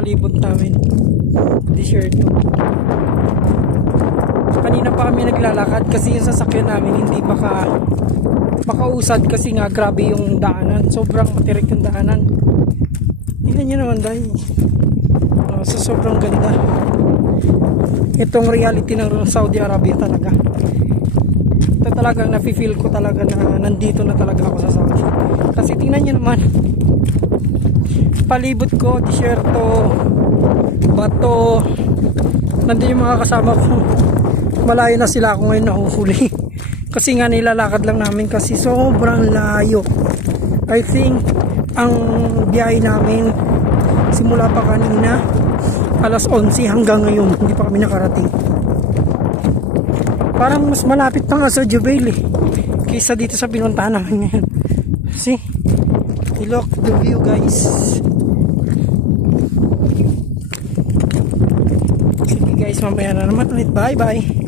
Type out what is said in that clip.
palibot namin. Desierto. Kanina pa kami naglalakad kasi yung sasakyan namin hindi makausad kasi nga grabe yung daanan. Sobrang matirik yung daanan. Tingnan nyo naman dahil so sobrang ganda. Itong reality ng Saudi Arabia talaga. Ito talagang nafe-feel ko talaga na nandito na talaga ako sa Saudi. Kasi tingnan nyo naman, palibot ko, disyerto, bato, nandun yung mga kasama ko. Malayo na sila ako ngayon nahuhuli. Kasi nga nilalakad lang namin kasi sobrang layo. I think ang biyahe namin simula pa kanina alas 11 hanggang ngayon hindi pa kami nakarating. Parang mas malapit pa nga sa Jubail kaysa dito sa pinuntahan namin ngayon. See? Look the view guys. Sige guys, mamaya na naman ulit. Bye bye.